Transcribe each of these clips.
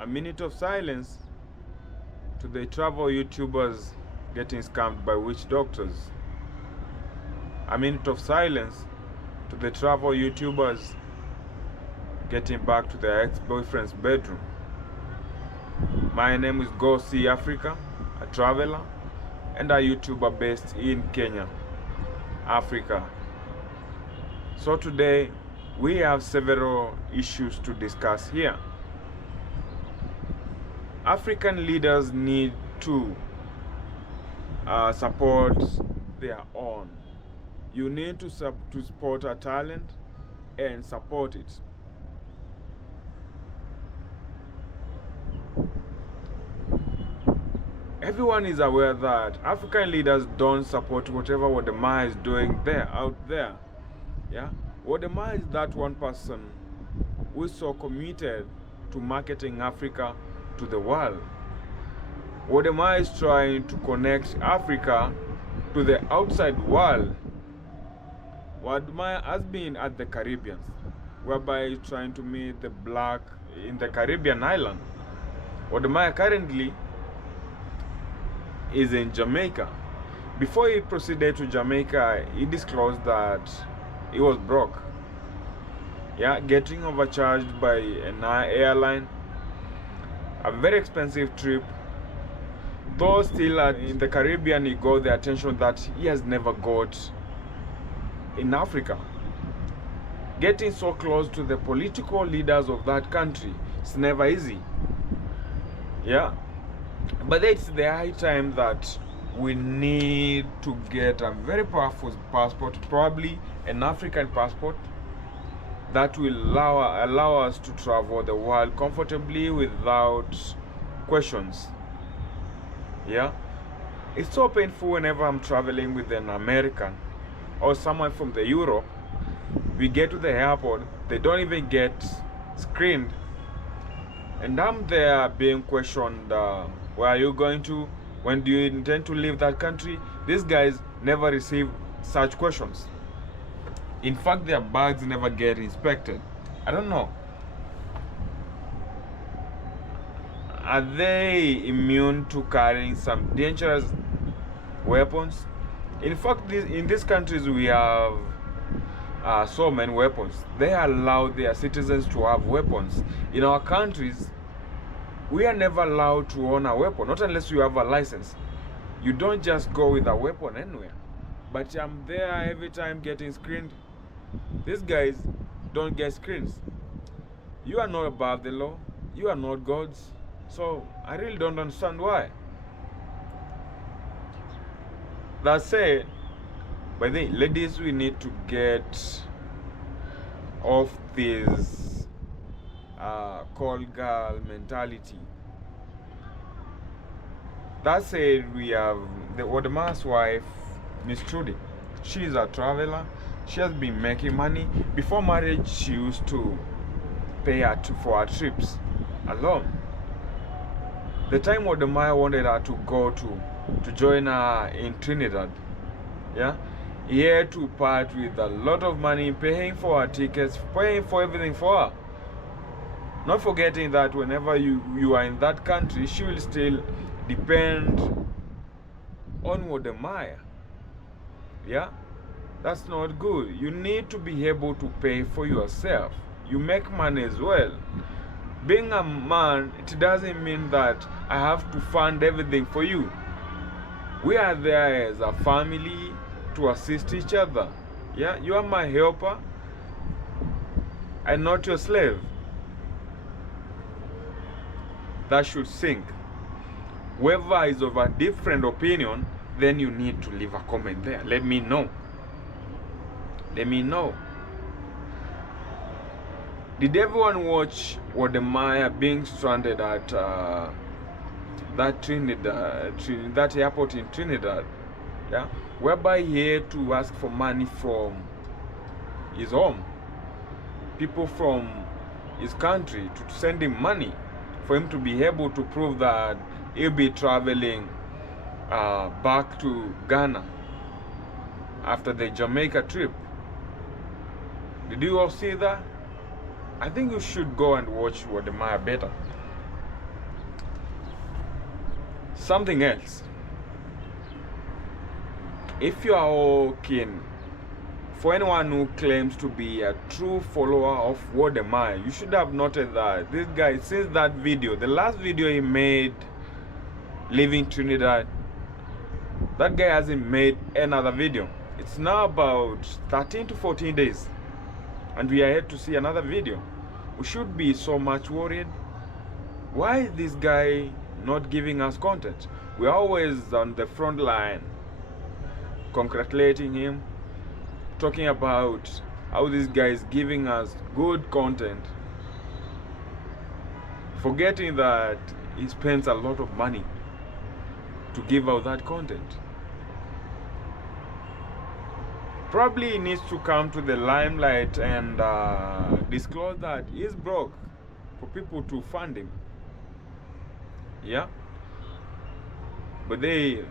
A minute of silence to the travel YouTubers getting scammed by witch doctors. A minute of silence to the travel YouTubers getting back to their ex-boyfriend's bedroom. My name is GoSeeAfrica, a traveler and a YouTuber based in Kenya, Africa. So today we have several issues to discuss here. African leaders need to support their own. You need to support a talent and support it. Everyone is aware that African leaders don't support whatever WODE is doing out there. Yeah, WODE is that one person who is so committed to marketing Africa to the world. WODE is trying to connect Africa to the outside world. WODE has been at the Caribbean, whereby he's trying to meet the black in the Caribbean island. WODE currently is in Jamaica. Before he proceeded to Jamaica, he disclosed that he was broke. Yeah, getting overcharged by an airline, a very expensive trip. Though still in the Caribbean, he got the attention that he has never got in Africa. Getting so close to the political leaders of that country is never easy. Yeah, but it's the high time that we need to get a very powerful passport, probably an African passport, that will allow us to travel the world comfortably without questions. Yeah, it's so painful whenever I'm traveling with an American or someone from the Europe. We get to the airport, they don't even get screened, and I'm there being questioned, where are you going to? When do you intend to leave that country? These guys never receive such questions. In fact, their bags never get inspected. I don't know. Are they immune to carrying some dangerous weapons? In fact, in these countries we have so many weapons. They allow their citizens to have weapons. In our countries, we are never allowed to own a weapon, not unless you have a license. You don't just go with a weapon anywhere. But I'm there every time getting screened. These guys don't get screens. You are not above the law. You are not gods. So I really don't understand why. That said, by the way, ladies, we need to get off this call girl mentality. That said, we have the WODE's wife, Miss Trudy. She is a traveler. She has been making money. Before marriage, she used to pay for her trips alone. The time WODE wanted her to go to join her in Trinidad, yeah, he had to part with a lot of money, paying for her tickets, paying for everything for her. Not forgetting that whenever you are in that country, she will still depend on WODE. Yeah, that's not good. You need to be able to pay for yourself. You make money as well. Being a man, it doesn't mean that I have to fund everything for you. We are there as a family to assist each other. Yeah, you are my helper and not your slave. That should sink. Whoever is of a different opinion, then you need to leave a comment there. Let me know. Let me know. Did everyone watch WODE being stranded at that airport in Trinidad? Yeah, whereby he had to ask for money from his home, people from his country, to send him money for him to be able to prove that he'll be traveling back to Ghana after the Jamaica trip. Did you all see that? I think you should go and watch WODE better. Something else. If you are keen, for anyone who claims to be a true follower of WODE, you should have noted that this guy, since that video, the last video he made leaving Trinidad, that guy hasn't made another video. It's now about 13 to 14 days, and we are yet to see another video. We should be so much worried. Why is this guy not giving us content? We're always on the front line congratulating him, talking about how this guy is giving us good content, forgetting that he spends a lot of money to give out that content. Probably he needs to come to the limelight and disclose that he's broke for people to fund him. Yeah, but a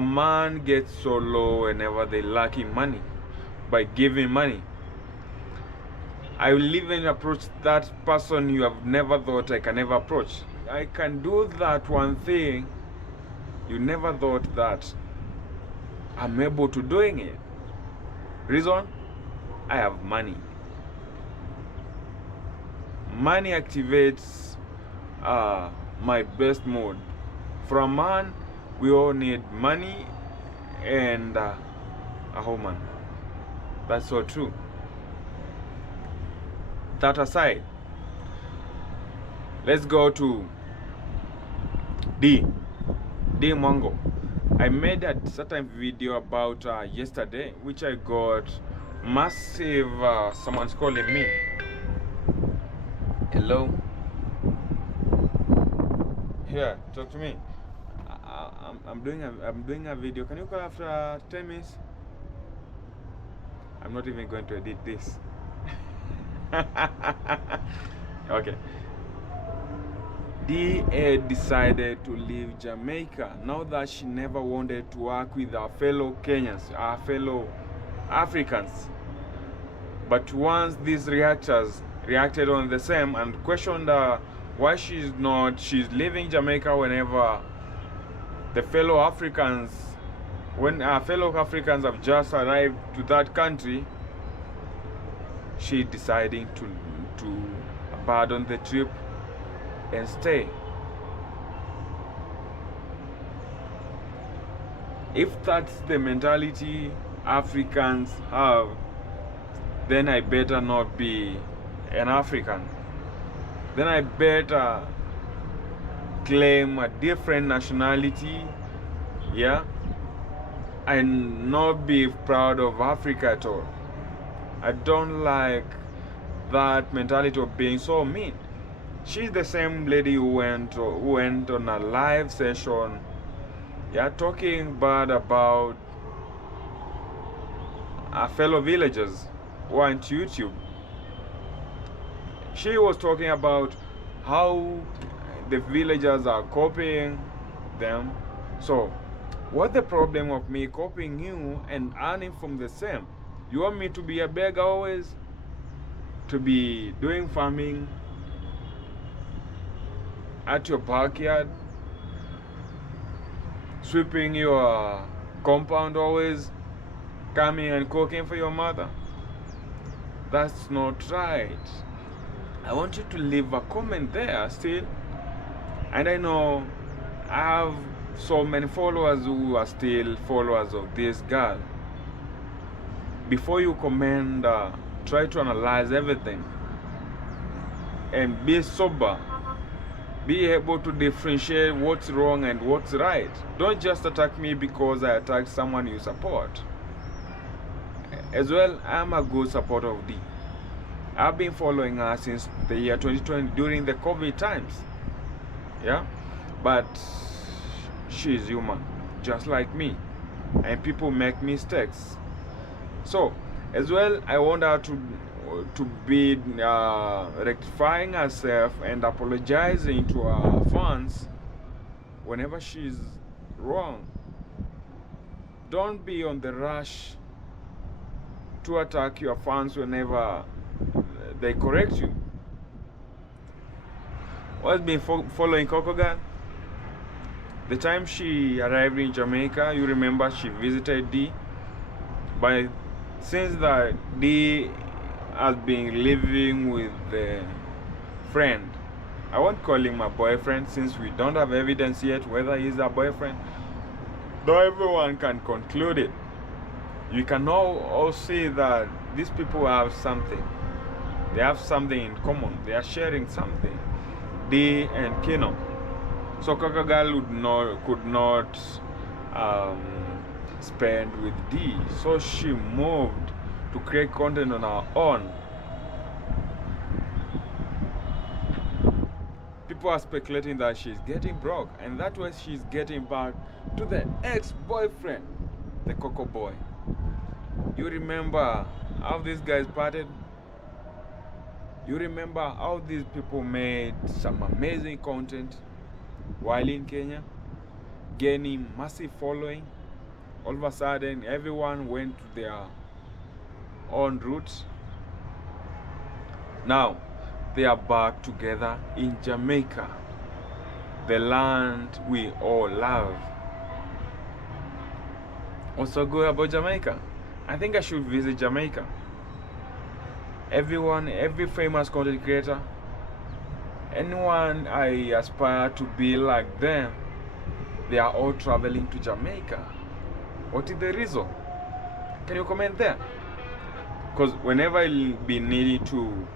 man gets so low whenever they lack him money by giving money. I will even approach that person you have never thought I can ever approach. I can do that one thing you never thought that I'm able to doing it. Reason? I have money. Money activates my best mode. For a man, we all need money and a woman. That's so true. That aside, let's go to mwango. I made a certain video about yesterday, which I got massive. Someone's calling me. Hello. Here, talk to me. I'm doing a video. Can you call after 10 minutes? I'm not even going to edit this. Okay. Dee had decided to leave Jamaica now that she never wanted to work with our fellow Kenyans, our fellow Africans. But once these reactors reacted on the same and questioned why she's leaving Jamaica whenever the fellow Africans, when our fellow Africans have just arrived to that country, she deciding to abandon the trip and stay. If that's the mentality Africans have, then I better not be an African. Then I better claim a different nationality, yeah, and not be proud of Africa at all. I don't like that mentality of being so mean. She's the same lady who went on a live session, yeah, talking bad about our fellow villagers who are on YouTube. She was talking about how the villagers are copying them. So, what's the problem of me copying you and earning from the same? You want me to be a beggar always? To be doing farming at your backyard? Sweeping your compound always? Coming and cooking for your mother? That's not right. I want you to leave a comment there still. And I know I have so many followers who are still followers of this girl. Before you comment, try to analyze everything and be sober. Be able to differentiate what's wrong and what's right. Don't just attack me because I attacked someone you support. As well, I'm a good supporter of Dee. I've been following her since the year 2020 during the COVID times. Yeah, but she's human, just like me, and people make mistakes. So, as well, I want her to be rectifying herself and apologizing to her fans whenever she's wrong. Don't be on the rush to attack your fans whenever they correct you. What's been following Coco Girl? The time she arrived in Jamaica, you remember she visited D. But since that D has been living with the friend, I won't call him a boyfriend since we don't have evidence yet whether he's a boyfriend. Though everyone can conclude it, you can all see that these people have something. They have something in common. They are sharing something. D and Kino. So Kakagal could not spend with D. So she moved to create content on her own. People are speculating that she's getting broke, and that way she's getting back to the ex-boyfriend, the Coco boy. You remember how these guys parted? You remember how these people made some amazing content while in Kenya, gaining massive following? All of a sudden, everyone went to their own routes. Now, they are back together in Jamaica, the land we all love. Also good about Jamaica. I think I should visit Jamaica. Every famous content creator, anyone I aspire to be like them, they are all traveling to Jamaica. What is the reason? Can you comment there? Because whenever I'll be needing to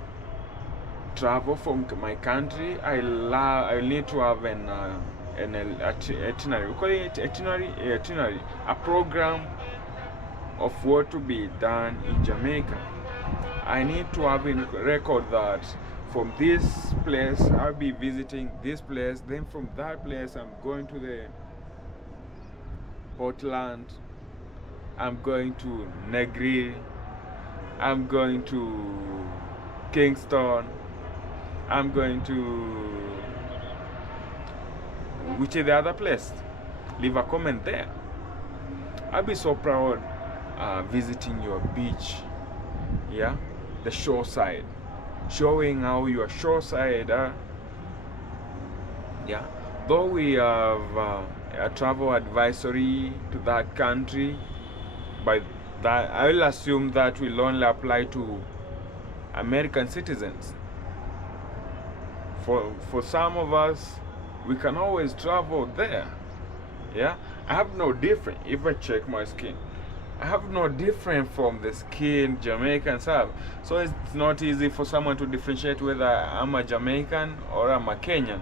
travel from my country, I need to have an itinerary. We call it itinerary, a program of what to be done in Jamaica. I need to have a record that from this place I'll be visiting this place, then from that place I'm going to the Portland, I'm going to Negri, I'm going to Kingston, I'm going to which is the other place. Leave a comment there. I'll be so proud visiting your beach, yeah, the shore side, showing how your shore side yeah, though we have a travel advisory to that country, but that I will assume that will only apply to American citizens. For some of us, we can always travel there. Yeah, I have no different. If I check my skin, I have no different from the skin Jamaicans have. So it's not easy for someone to differentiate whether I'm a Jamaican or I'm a Kenyan.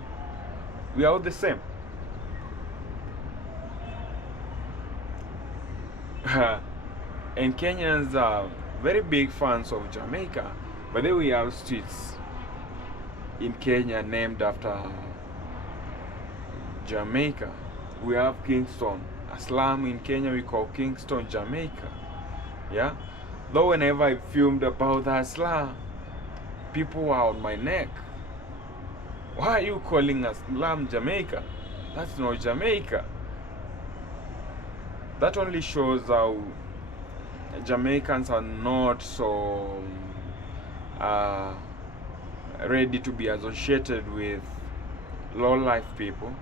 We are all the same. And Kenyans are very big fans of Jamaica, but then we have streets in Kenya named after Jamaica. We have Kingston, a slum in Kenya we call Kingston, Jamaica. Yeah, though whenever I filmed about that slum, people were on my neck. Why are you calling a slum Jamaica? That's not Jamaica. That only shows how Jamaicans are not so ready to be associated with low-life people.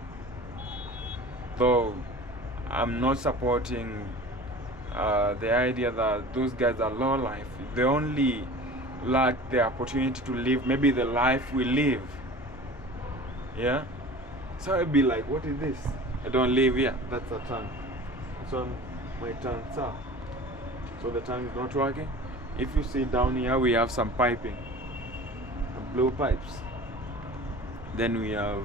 Though I'm not supporting the idea that those guys are low-life. They only lack the opportunity to live maybe the life we live. Yeah? So I'd be like, what is this? I don't live here. That's a tongue. So my tongue, sir. So the tongue is not working. If you see down here, we have some piping, blue pipes. Then we have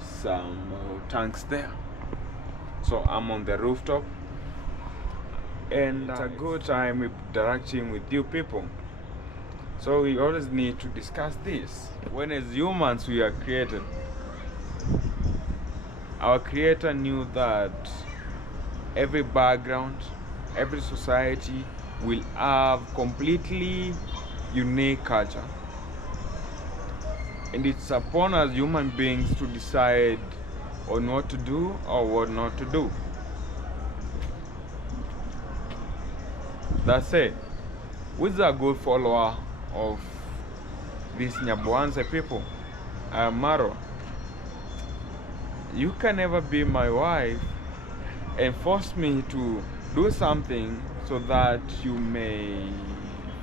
some tanks there. So I'm on the rooftop, and it's a good time interacting with you people. So we always need to discuss this. When as humans we are created, our creator knew that every background, every society will have completely unique culture. And it's upon us human beings to decide on what to do or what not to do. That's it. Who's a good follower of these Nyabuanse people? I am Maro. you can never be my wife and force me to do something so that you may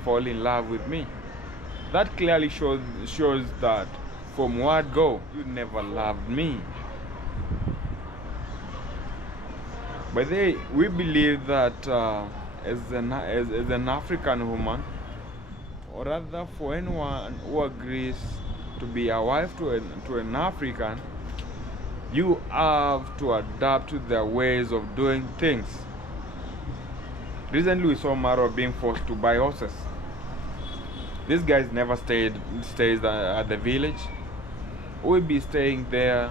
fall in love with me. That clearly shows that from word go, you never loved me. But we believe that as an African woman, or rather for anyone who agrees to be a wife to an African, you have to adapt to their ways of doing things. Recently we saw Maro being forced to buy horses. This guy never stays at the village. We'll be staying there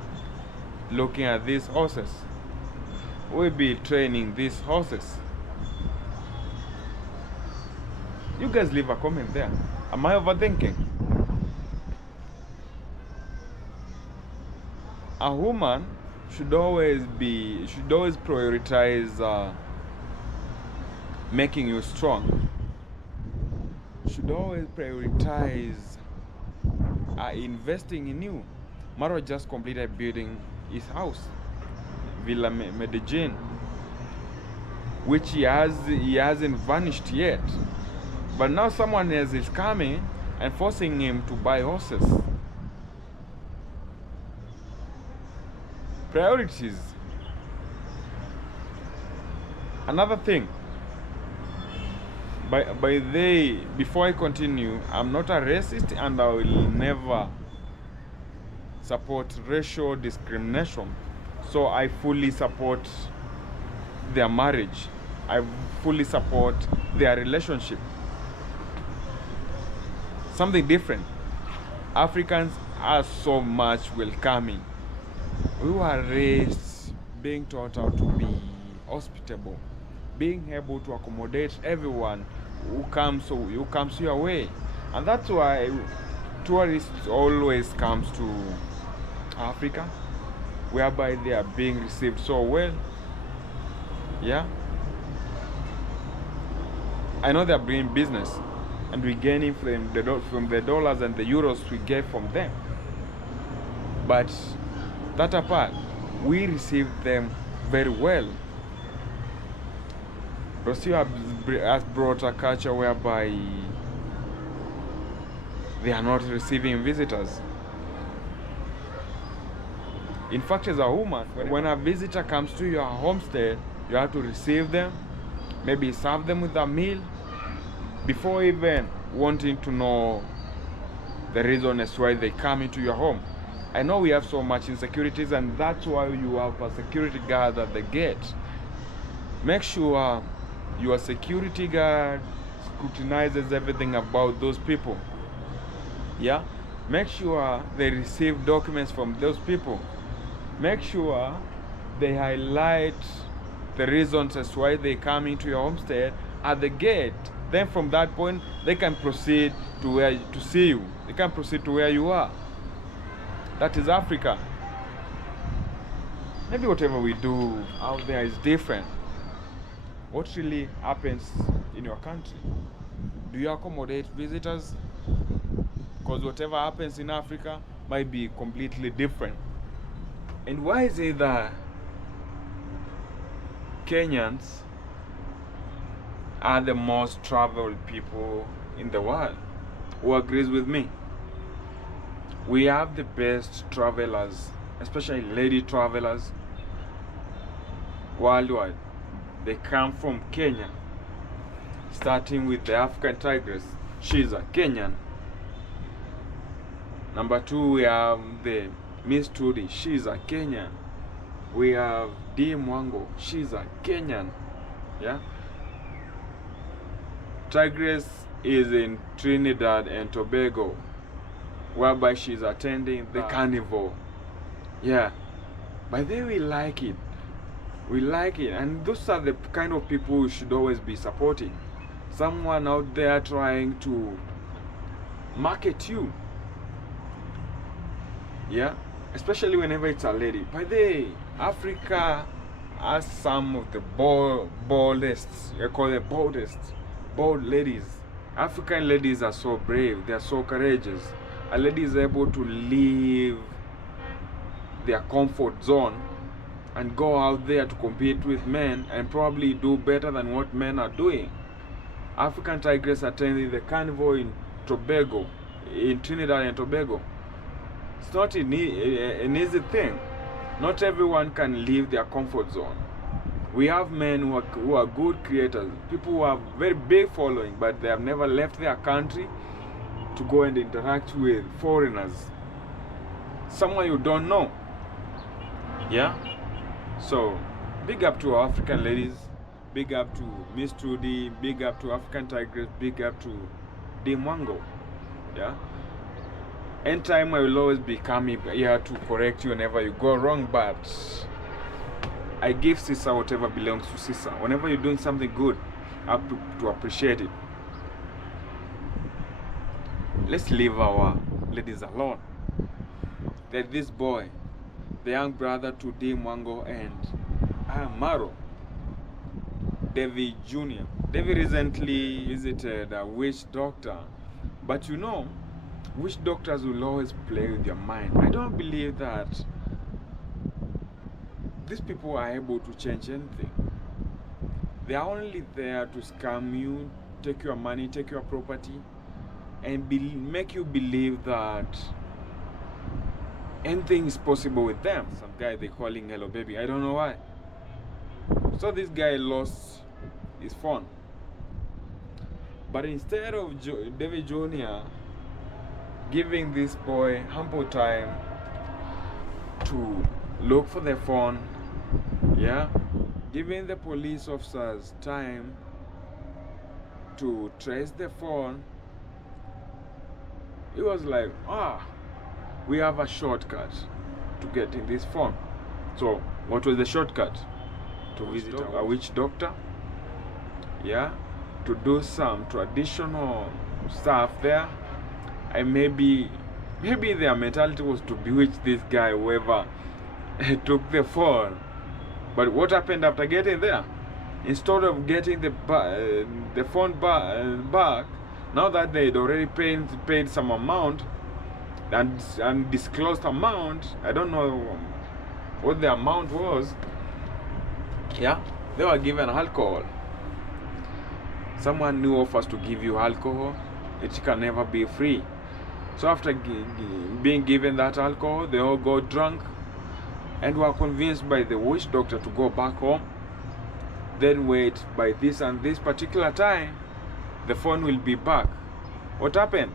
looking at these horses. We'll be training these horses. You guys leave a comment there. Am I overthinking? A woman should always prioritize making you strong. Should always prioritize investing in you. Maro just completed building his house, Villa Medellin, which he hasn't vanished yet. But now someone else is coming and forcing him to buy horses. Priorities. Another thing. Before I continue, I'm not a racist and I will never support racial discrimination. So I fully support their marriage. I fully support their relationship. Something different. Africans are so much welcoming. We were raised being taught how to be hospitable, being able to accommodate everyone who comes your way, and that's why tourists always comes to Africa, whereby they are being received so well. Yeah, I know they're bringing business, and we're gaining from the dollars and the euros we get from them. But that apart, we received them very well. Brazil has brought a culture whereby they are not receiving visitors. In fact, as a woman, when a visitor comes to your homestead, you have to receive them, maybe serve them with a meal, before even wanting to know the reason as why they come into your home. I know we have so much insecurities, and that's why you have a security guard at the gate. Make sure your security guard scrutinizes everything about those people. Yeah? Make sure they receive documents from those people. Make sure they highlight the reasons as why they come into your homestead at the gate. Then from that point, they can proceed to see you. They can proceed to where you are. That is Africa. Maybe whatever we do out there is different. What really happens in your country? Do you accommodate visitors? Because whatever happens in Africa might be completely different. And why is it that Kenyans are the most traveled people in the world? Who agrees with me? We have the best travelers, especially lady travelers, worldwide. They come from Kenya, starting with the African tigress. She's a Kenyan. Number 2, we have the Miss Trudy. She's a Kenyan. We have mwango. She's a Kenyan. Yeah. Tigress is in Trinidad and Tobago, whereby she's attending the carnival. Yeah. But then we like it. We like it, and those are the kind of people we should always be supporting. Someone out there trying to market you. Yeah, especially whenever it's a lady. By the way, Africa has some of the boldest, I call it bold ladies. African ladies are so brave, they are so courageous. A lady is able to leave their comfort zone and go out there to compete with men and probably do better than what men are doing. African tigress attending the carnival in Tobago, in Trinidad and Tobago. It's not an easy thing. Not everyone can leave their comfort zone. We have men who are good creators, people who have very big following, but they have never left their country to go and interact with foreigners, someone you don't know. Yeah? So, big up to our African ladies, big up to Miss Trudy, big up to African Tigress, big up to the mwango. Yeah? Anytime I will always be coming here to correct you whenever you go wrong, but I give Sisa whatever belongs to Sisa. Whenever you're doing something good, I have to appreciate it. Let's leave our ladies alone. There's this boy, the young brother to D. Mwango and Maro, David Jr. David recently visited a witch doctor, but you know, witch doctors will always play with your mind. I don't believe that these people are able to change anything. They are only there to scam you, take your money, take your property, and make you believe that anything is possible with them. Some guy they calling hello baby, I don't know why. So this guy lost his phone, but instead of David Jr. giving this boy ample time to look for the phone, yeah, giving the police officers time to trace the phone, it was like, we have a shortcut to getting this phone. So what was the shortcut? To visit a witch doctor, yeah, to do some traditional stuff there, and maybe their mentality was to bewitch this guy, whoever took the phone. But what happened after getting there? Instead of getting the phone back, now that they'd already paid some amount, and disclosed amount, I don't know what the amount was, yeah, they were given alcohol. Someone new offers to give you alcohol, it can never be free. So after being given that alcohol, they all got drunk and were convinced by the witch doctor to go back home, then wait by this and this particular time, the phone will be back. What happened?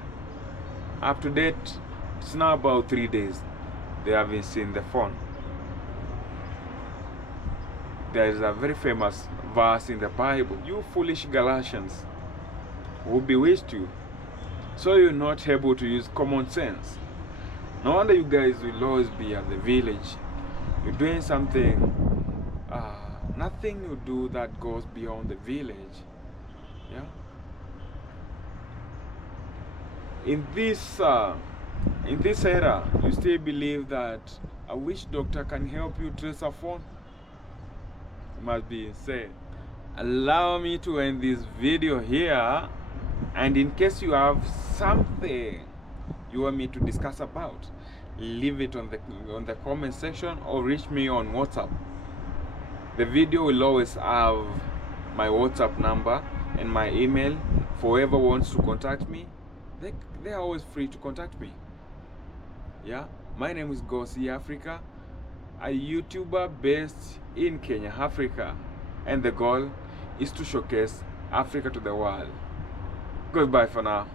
Up to date, it's now about 3 days. They haven't seen the phone. There is a very famous verse in the Bible. You foolish Galatians, who bewitched you, so you're not able to use common sense. No wonder you guys will always be at the village. You're doing something, nothing you do that goes beyond the village. Yeah. In this era, you still believe that a witch doctor can help you trace a phone? It must be insane. Allow me to end this video here, and in case you have something you want me to discuss about, leave it on the comment section or reach me on WhatsApp. The video will always have my WhatsApp number and my email. For whoever wants to contact me, they are always free to contact me. Yeah, my name is GoSeeAfrica, a YouTuber based in Kenya, Africa, and the goal is to showcase Africa to the world. Goodbye for now.